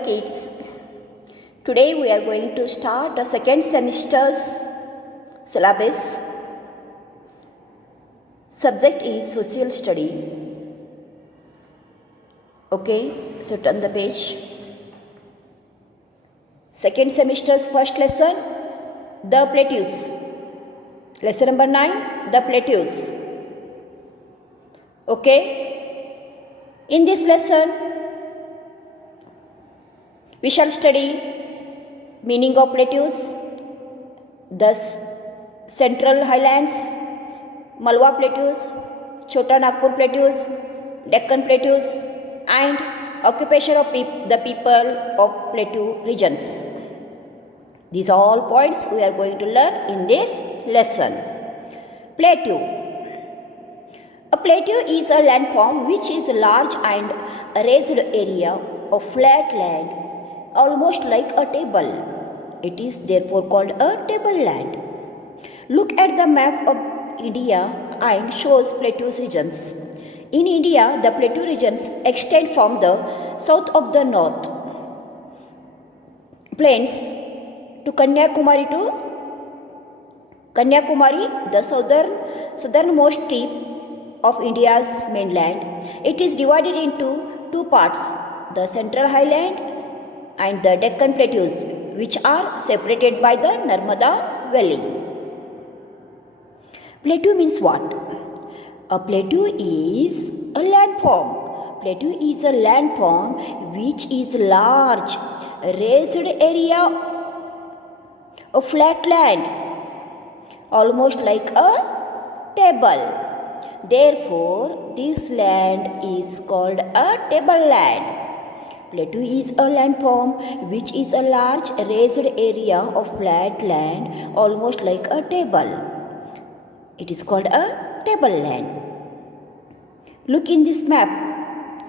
Kids, today we are going to start the second semester's syllabus. Subject is social study. Okay, so turn the page. Second semester's first lesson, the plateaus. Lesson number 9, the plateaus. Okay, in this lesson we shall study meaning of plateaus, the Central Highlands, Malwa Plateaus, Chota Nagpur Plateaus, Deccan Plateaus, and occupation of the people of plateau regions. These are all points we are going to learn in this lesson. Plateau. A plateau is a landform which is a large and raised area of flat land, almost like a table. It is therefore called a tableland. Look at the map of India and shows plateau regions. In India, the plateau regions extend from the south of the North Plains to Kanyakumari, the southernmost tip of India's mainland. It is divided into two parts, the Central Highland and the Deccan Plateaus, which are separated by the Narmada Valley. Plateau means what? A plateau is a landform. Plateau is a landform which is large, raised area of flat land, almost like a table. Therefore, this land is called a tableland. Plateau is a landform which is a large raised area of flat land, almost like a table. It is called a tableland. Look in this map.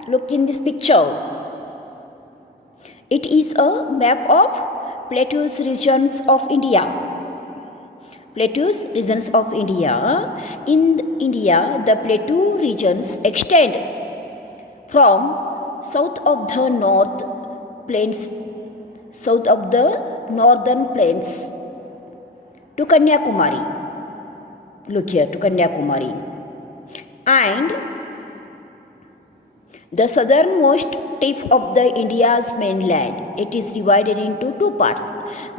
Look in this picture. It is a map of plateaus regions of India. Plateaus regions of India. In India, the plateau regions extend from south of the northern plains to Kanyakumari. Look here, to Kanyakumari. And the southernmost tip of the India's mainland. It is divided into two parts,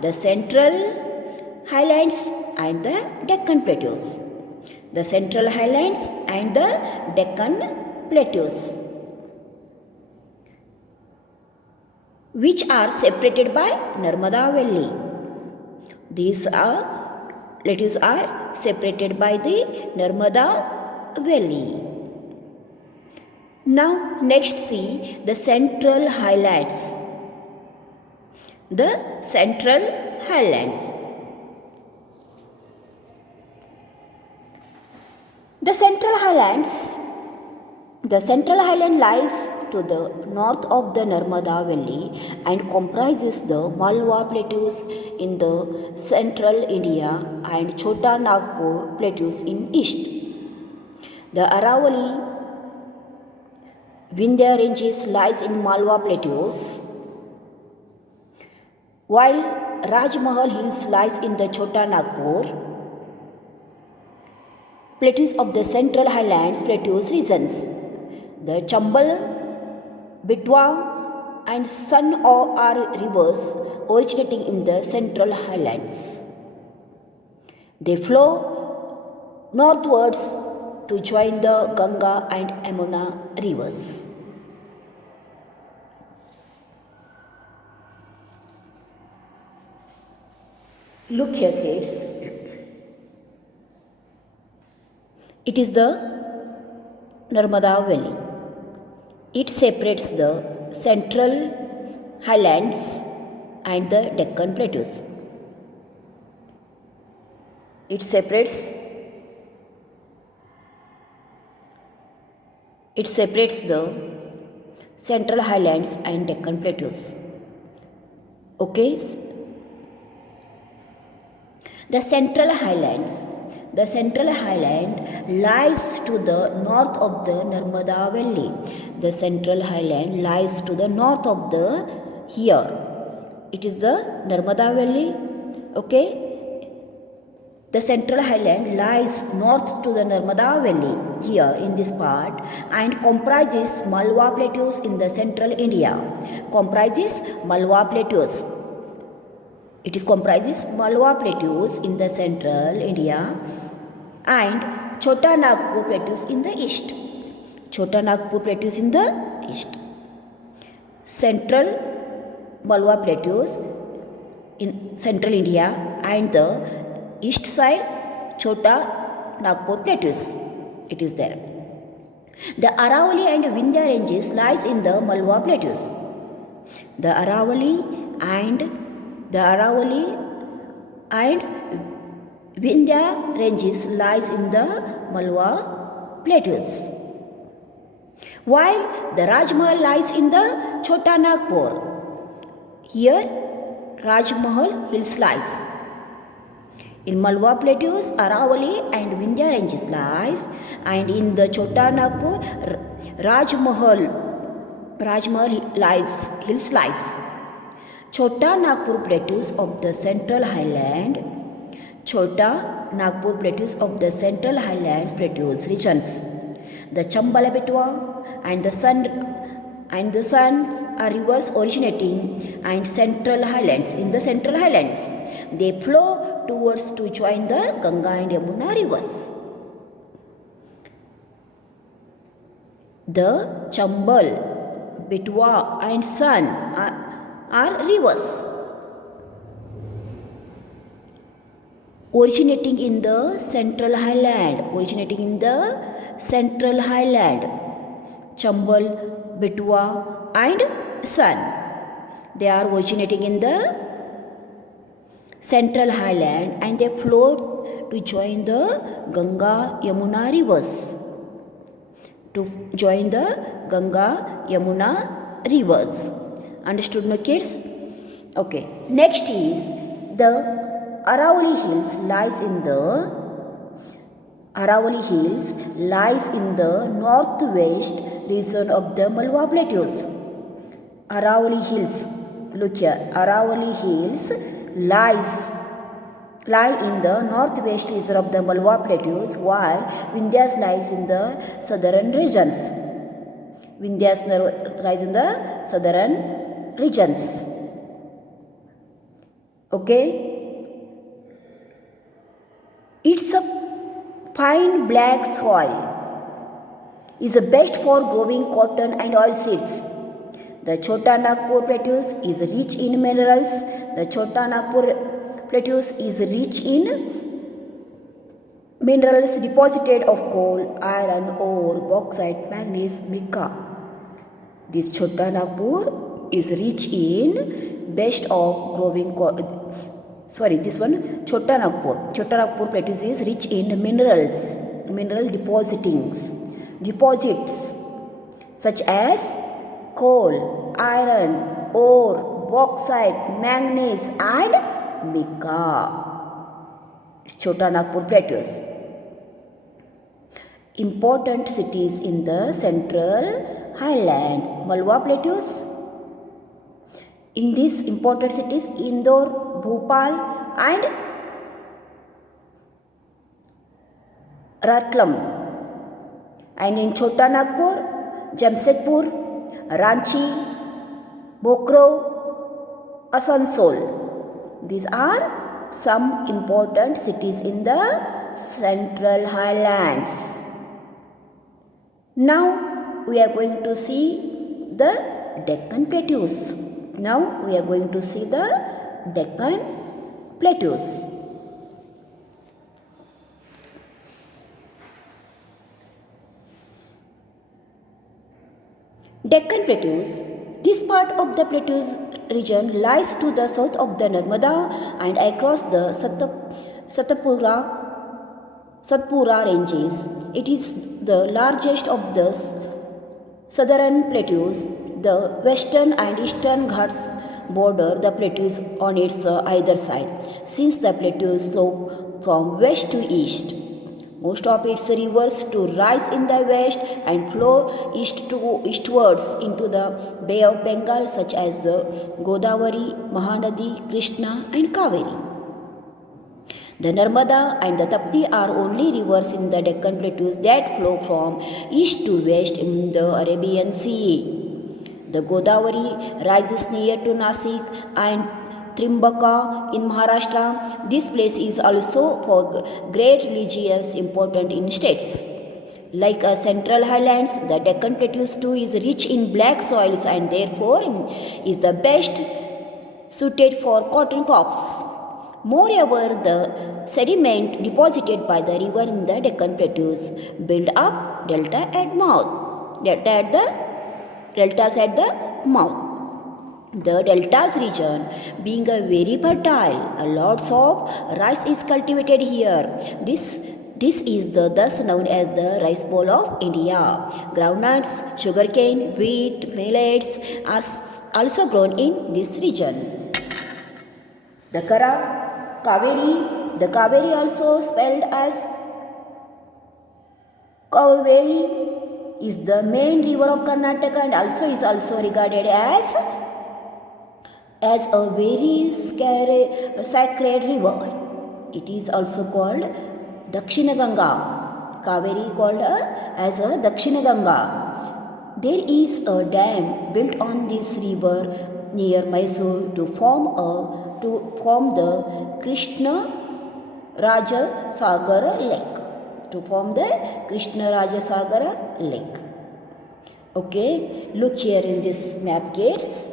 the Central Highlands and the Deccan Plateaus. The Central Highlands and the Deccan Plateaus, which are separated by Narmada Valley. These plateaus are separated by the Narmada Valley. Now, next see the Central Highlands. The Central Highlands. The Central Highland lies to the north of the Narmada Valley and comprises the Malwa Plateaus in the central India and Chota Nagpur Plateaus in east. The Aravalli Vindhya ranges lies in Malwa Plateaus, while Rajmahal Hills lies in the Chota Nagpur Plateaus of the Central Highlands Plateaus regions. The Chambal, Betwa and Son are rivers originating in the Central Highlands. They flow northwards to join the Ganga and Yamuna rivers. Look here, kids. It is the Narmada Valley. It separates the Central Highlands and the Deccan Plateaus. It separates the Central Highlands and Deccan Plateaus. Okay? The Central Highland lies to the north of the Narmada Valley. The Central Highland lies to the north of the here. It is the Narmada Valley. Okay. The central highland lies north to the Narmada Valley here in this part and comprises Malwa plateaus in the central India. Comprises Malwa plateaus. It is comprises Malwa plateaus in the central India and Chota Nagpur plateaus in the east. Chota Nagpur plateaus in the east. Central Malwa plateaus in central India and the east side Chota Nagpur plateaus. It is there. The Aravalli and Vindhya ranges lies in the Malwa plateaus. The Aravalli and Vindhya ranges lies in the Malwa plateaus. While the Rajmahal lies in the Chota Nagpur. Here Rajmahal hills lies. In Malwa plateaus, Aravalli and Vindhya ranges lies, and in the Chota Nagpur, Rajmahal hills lies. Chota Nagpur plateaus of the Central Highland, Chota Nagpur plateaus of the Central Highlands plateaus regions. The Chambal Betwa and the Sun are rivers originating in Central Highlands. In the Central Highlands, they flow towards to join the Ganga and Yamuna rivers. The Chambal, Betwa and Sun are rivers originating in the Central Highland. Chambal, Betwa and Sun. They are originating in the Central Highland and they flow to join the Ganga Yamuna rivers. Understood, no kids? Okay. Next is the Aravalli Hills lies in the northwest region of the Malwa plateaus. Aravalli Hills. Look here. Aravalli Hills lie in the northwest region of the Malwa plateaus, while Vindhyas lies in the southern regions. Okay. It's a fine black soil is the best for growing cotton and oilseeds. The Chota Nagpur plateaus is rich in minerals. The Chota Nagpur plateaus is rich in minerals deposited of coal, iron, ore, bauxite, manganese, mica. This Chota Nagpur is rich in best of growing Chota Nagpur plateaus is rich in mineral deposits such as coal, iron, ore, bauxite, manganese and mica. Chota Nagpur plateaus. Important cities in the Central Highland. Malwa plateaus. In these important cities, Indore, Bhopal and Ratlam. And in Chota Nagpur, Jamshedpur, Ranchi, Bokaro, Asansol. These are some important cities in the Central Highlands. Now we are going to see the Deccan Plateaus. Deccan Plateaus. This part of the Plateaus region lies to the south of the Narmada and across the Satpura ranges. It is the largest of the southern plateaus. The western and eastern Ghats border the plateaus on its either side. Since the plateaus slope from west to east, most of its rivers to rise in the west and flow eastwards into the Bay of Bengal, such as the Godavari, Mahanadi, Krishna, and Kaveri. The Narmada and the Tapti are only rivers in the Deccan Plateaus that flow from east to west in the Arabian Sea. The Godavari rises near to Nasik and Trimbaka in Maharashtra. This place is also for great religious importance in states. Like Central Highlands, the Deccan Plateaus too is rich in black soils and therefore is the best suited for cotton crops. Moreover, the sediment deposited by the river in the Deccan Plateaus build up deltas at the mouth. The deltas region being a very fertile, a lots of rice is cultivated here. This is thus known as the rice bowl of India. Groundnuts, sugarcane, wheat, millets are also grown in this region. The Kaveri also spelled as Kaveri, is the main river of Karnataka and is also regarded as a very sacred river. It is also called Dakshina Ganga. Kaveri called as a Dakshina Ganga. There is a dam built on this river near Mysore to form the Krishna Raja Sagara Lake. Lake. Okay, look here in this map, kids.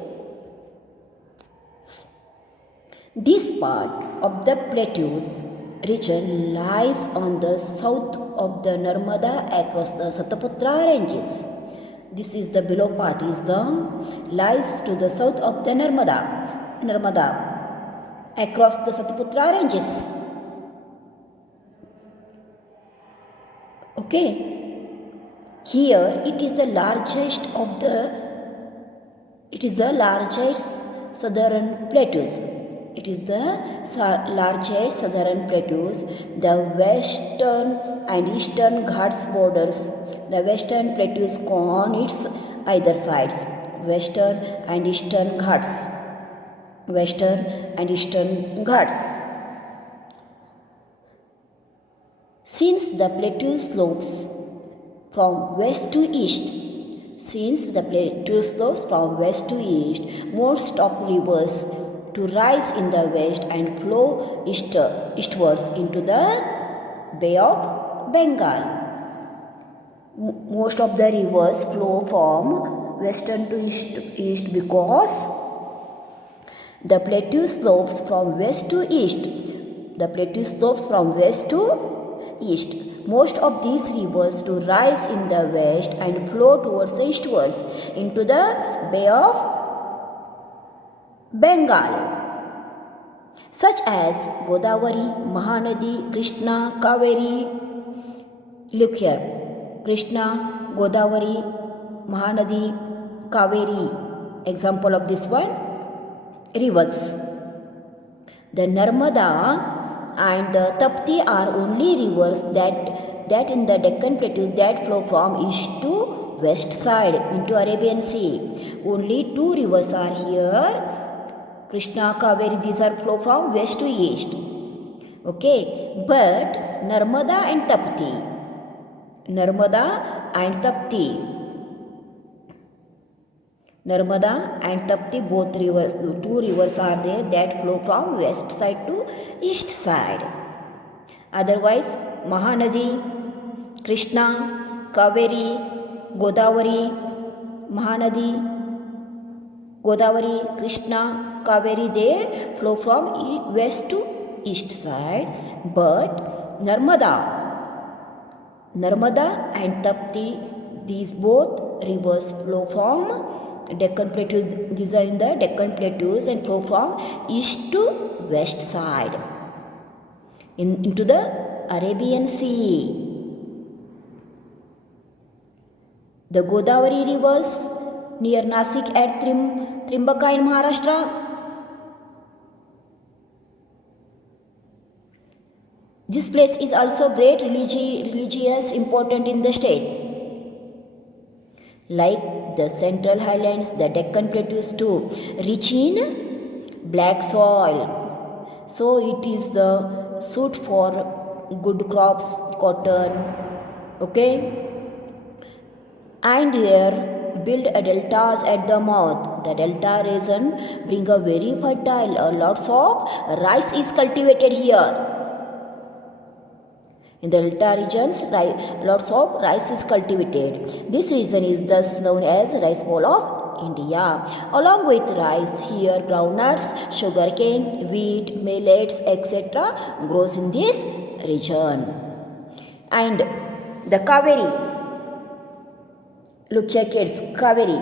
This part of the Plateaus region lies on the south of the Narmada across the Sataputra ranges. This is the below part is the lies to the south of the Narmada across the Sataputra ranges. Okay. Here it is the largest southern plateaus. It is the largest southern plateaus. The western and eastern Ghats borders the western plateaus on its either sides. Western and eastern Ghats. Since the plateau slopes from west to east, most of rivers to rise in the west and flow eastwards into the Bay of Bengal. Most of the rivers flow from western to east because the plateau slopes from west to east. Most of these rivers to rise in the west and flow towards eastwards into the Bay of Bengal, such as Godavari, Mahanadi, Krishna, Kaveri. Look here, Krishna, Godavari, Mahanadi, Kaveri. Example of this one, rivers. The Narmada and the Tapti are only rivers that in the Deccan Plateaus that flow from east to west side into Arabian Sea. Only two rivers are here, Krishna, Kaveri. These are flow from west to east. Okay, but Narmada and Tapti, both rivers, two rivers are there that flow from west side to east side. Otherwise, Mahanadi, Krishna, Kaveri, Godavari, Krishna, Kaveri, they flow from west to east side. But Narmada and Tapti, these both rivers flow from Deccan Plateaus. These are in the Deccan Plateaus and flow from east to west side into the Arabian Sea. The Godavari rivers near Nasik at Trimbaka in Maharashtra. This place is also great religious important in the state. Like the Central Highlands, the Deccan Plateaus too, rich in black soil. So it is the suit for good crops, cotton, okay? And here build a deltas at the mouth. The delta region bring a very fertile, lots of rice is cultivated here. In the delta regions, lots of rice is cultivated. This region is thus known as Rice Bowl of India. Along with rice, here groundnuts, sugarcane, wheat, millets, etc. grows in this region. And the Kaveri. Look here kids, Kaveri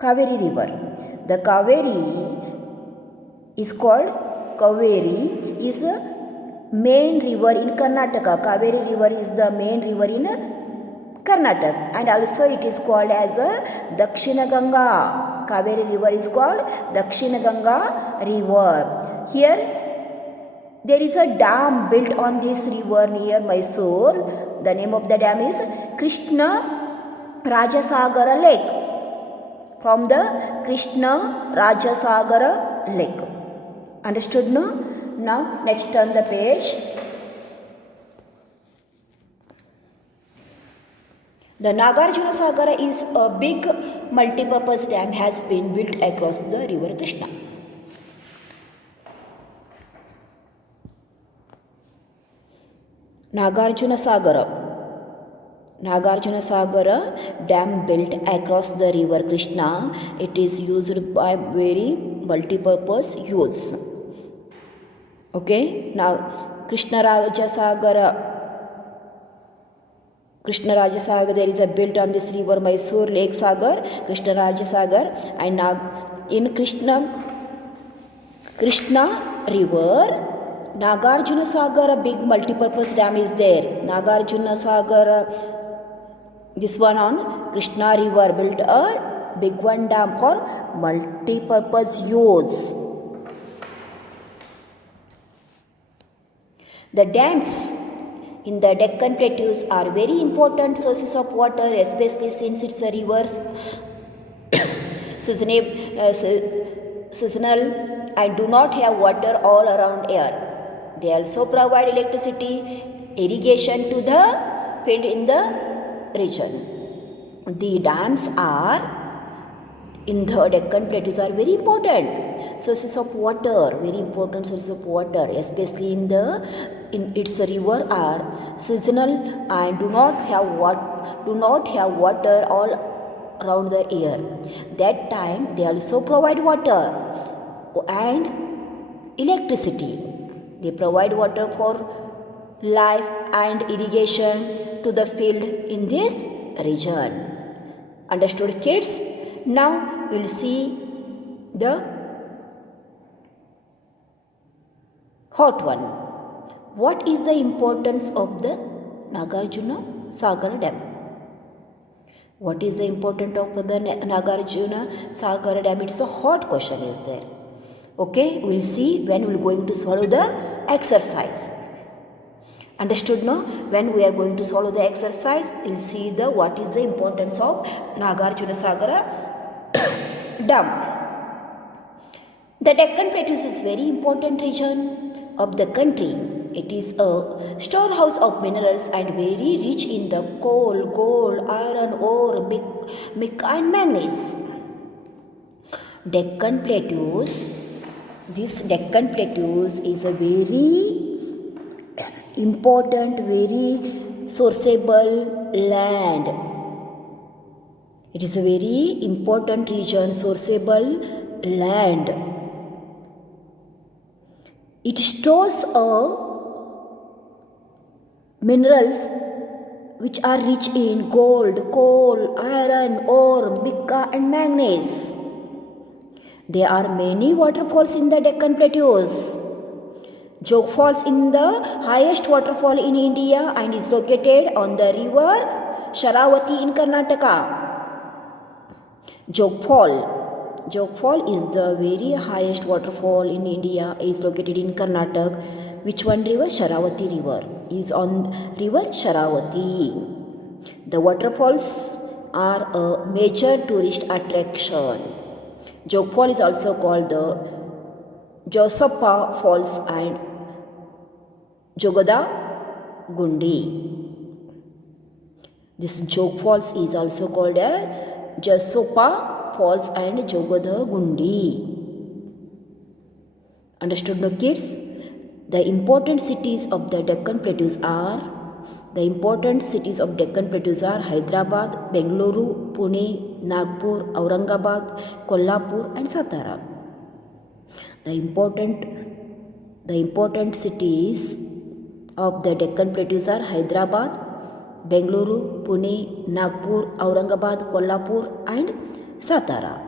river. The Kaveri is called, Kaveri is the main river in Karnataka. Kaveri river is the main river in Karnataka, and also it is called as a Dakshina Ganga. Kaveri river is called Dakshina Ganga river. Here there is a dam built on this river near Mysore. The name of the dam is Krishna Rajasagara Lake. From the Krishna Rajasagara Lake. Understood no? Now next turn the page. The Nagarjuna Sagara is a big multi-purpose dam has been built across the river Krishna. Nagarjuna Sagara dam built across the river Krishna. It is used by very multi-purpose use. Okay. Now Krishna Raja Sagara, there is a built on this river Mysore Lake Sagar, Krishna Raja Sagar, and now in Krishna river, Nagarjuna Sagar, a big multi-purpose dam is there. Nagarjuna Sagar, this one on Krishna river, built a big one dam for multi-purpose use. The dams in the Deccan Plateaus are very important sources of water, especially since it's a river's seasonal and do not have water all around here. They also provide electricity, irrigation to the field in the region. The dams are in the Deccan Plateaus are very important sources of water, very important sources of water, especially in its river are seasonal and do not have water all around the year. That time they also provide water and electricity. They provide water for life and irrigation to the field in this region. Understood kids? Now we will see the hot one. What is the importance of the Nagarjuna Sagar Dam? What is the importance of the Nagarjuna Sagar Dam? It's a hot question is there. Okay, we will see when we are going to swallow the exercise. Understood no? When we are going to swallow the exercise, we will see what is the importance of Nagarjuna Sagara Dam. The Deccan Plateaus is very important region of the country. It is a storehouse of minerals and very rich in the coal, gold, iron ore, and manganese. Deccan Plateaus. This Deccan Plateaus is a very important, very sourceable land. It is a very important region, sourceable land. It stores minerals which are rich in gold, coal, iron, ore, mica and manganese. There are many waterfalls in the Deccan Plateaus. Jog Falls is the highest waterfall in India and is located on the river Sharavati in Karnataka. Jog Fall Jog Fall is the very highest waterfall in India. It is located in Karnataka. Which one river? Sharavati river is on river Sharavati. The waterfalls are a major tourist attraction. Jog Fall is also called the Josopa Falls and Jogada Gundi. This Jog Falls is also called as Josopa Falls and Jogada Gundi. Understood, no kids? The important cities of the Deccan Plateaus are Hyderabad, Bengaluru, Pune, Nagpur, Aurangabad, Kolhapur and Satara. The important cities of the Deccan Plateaus are Hyderabad, Bengaluru, Pune, Nagpur, Aurangabad, Kolhapur and Satara.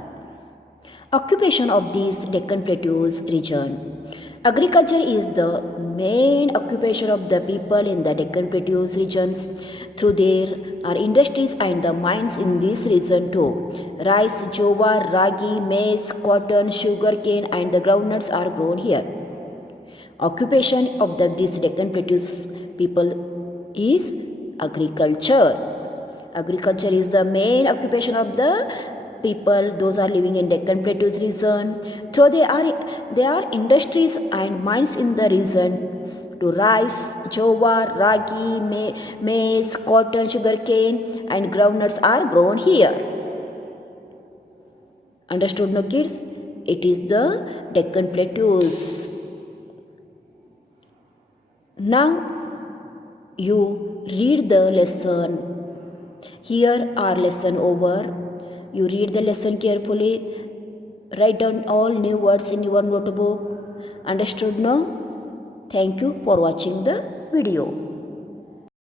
Occupation of these Deccan Plateaus region. Agriculture is the main occupation of the people in the Deccan Plateaus regions. Through there are industries and the mines in this region too. Rice, jowar, ragi, maize, cotton, sugarcane and the groundnuts are grown here. Occupation of these Deccan Plateaus people is agriculture. Agriculture is the main occupation of the people, those are living in Deccan Plateaus region. So there are industries and mines in the region to rice, jowar, ragi, maize, cotton, sugarcane and groundnuts are grown here. Understood, no kids? It is the Deccan Plateaus. Now you read the lesson. Here our lesson over. You read the lesson carefully. Write down all new words in your notebook. Understood, no? Thank you for watching the video.